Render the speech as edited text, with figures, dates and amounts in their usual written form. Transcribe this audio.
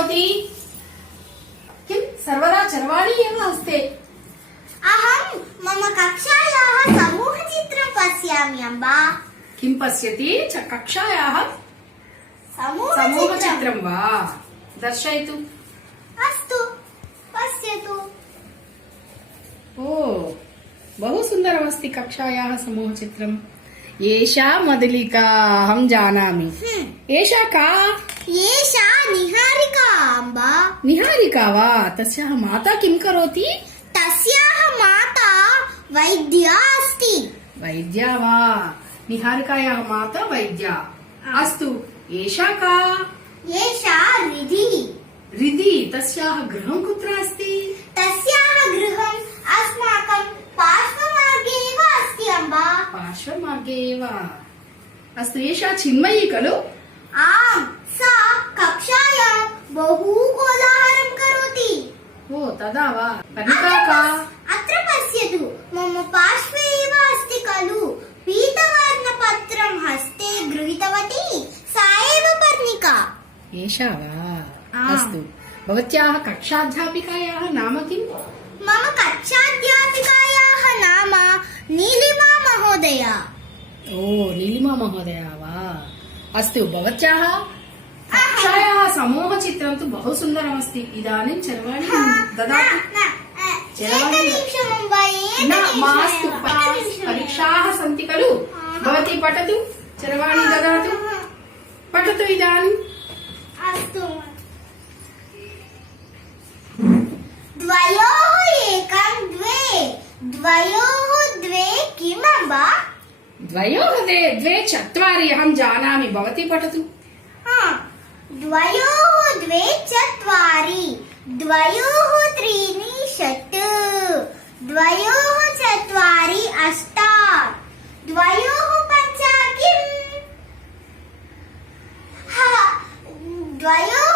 करोति? किं सर्वदा चरवाणी एव हस्ते? अहं मम कक्षायाः समूहचित्रं पश्यामि अम्बा। किं पश्यति? कक्षायाः समूहचित्रं समूहचित्रं वा? दर्शयतु। अस्तु, पश्यतु। ओ, बहु सुन्दरमस्ति कक्षायाः समूहचित्रम्। एषा मधुलिका, अहं जानामि। एषा का? एषा निहारिका अम्बा। निहारिका वा? तस्याः माता किं करोति? तस्याः माता वैद्या अस्ति। वैद्या वा? निहारिकायाः माता वैद्या। अस्तु, एषा का? एषा रिधिः। रिधि, तस्याः गृहं कुत्र अस्ति? तस्याः गृहम् अस्माकं पार्श्वमार्गे एव अस्ति अम्बा। पार्श्वमार्गे एव। अस्तु, एषा चिन्मयी खलु? आम्, सा कक्षायां बहु कोलाहलं करोति। ओ, तदा वा? पर्णिका का? अत्र पश्यतु, मम पार्श्वे एव अस्ति खलु। पीतवर्णपत्रं हस्ते गृहीतवती, सा एव पर्णिका। एषा वा? आम्। अस्तु, भवत्याः कक्षाध्यापिकायाः नाम किम्? मम कक्षाध्यापिकायाः नाम नीलिमा महोदया। ओ, नीलिमा महोदया वा? अस्तु, भवत्याः कक्षायाः समूहचित्रं तु बहु सुन्दरमस्ति। इदानीं चरवाणी ददातु। एकनिमिषम् अम्बा, न, मास्तु, परीक्षाः सन्ति खलु? भवती पठतु, चरवाणी ददातु। पठतु इदानीम्। अस्तु। द्वयोः एकं द्वे, द्वयोः द्वे किम् अम्बा? द्वयोः द्वे चत्वारि, अहं जानामि। भवती पठतु। द्वयोः द्वे चत्वारि, द्वयोः त्रीणि षट्, द्वयोः चत्वारि अष्ट, द्वयोः पञ्च किम्? द्वयोः